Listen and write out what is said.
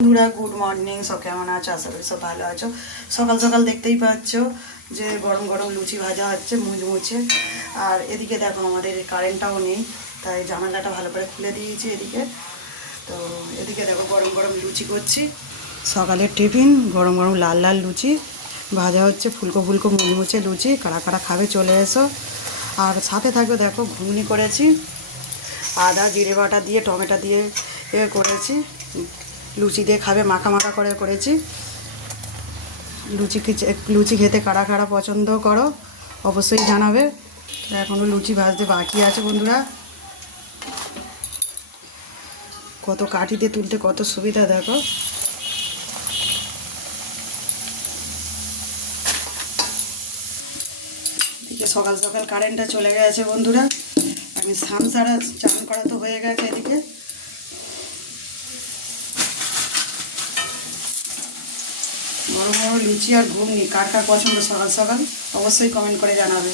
বন্ধুরা good morning, সব কেমন আছো? আশা করি সব ভালো আছো। সকাল সকাল দেখতেই পাচ্ছ যে গরম গরম লুচি ভাজা হচ্ছে মুচমুচে। আর এদিকে দেখো আমাদের কারেন্টটাও নেই, তাই জানালাটা ভালো করে খুলে দিয়েছি এদিকে। তো এদিকে দেখো গরম গরম লুচি করছি, সকালের টিফিন। গরম গরম লাল লাল লুচি ভাজা হচ্ছে, ফুলকো ফুলকো মুচমুচে লুচি। কারা কারা খাবে চলে এসো। আর সাথে থাকবে দেখো ঘুগনি করেছি, আদা জিরে বাটা দিয়ে টমেটো দিয়ে করেছি। লুচি দিয়ে খাবে, মাখা মাখা করে করেছি। লুচি খেতে কারা কারা পছন্দ করো অবশ্যই জানাবে। এখনও লুচি ভাজতে বাকি আছে বন্ধুরা। কত কাঠিতে তুলতে কত সুবিধা দেখো। এদিকে সকাল সকাল কারেন্টটা চলে গেছে বন্ধুরা। আমি স্নান সারা চান করা তো হয়ে গেছে এদিকে। বড় বড় লুচি আর ঘুগনি কার কার পছন্দ সকাল সকাল অবশ্যই কমেন্ট করে জানাবে।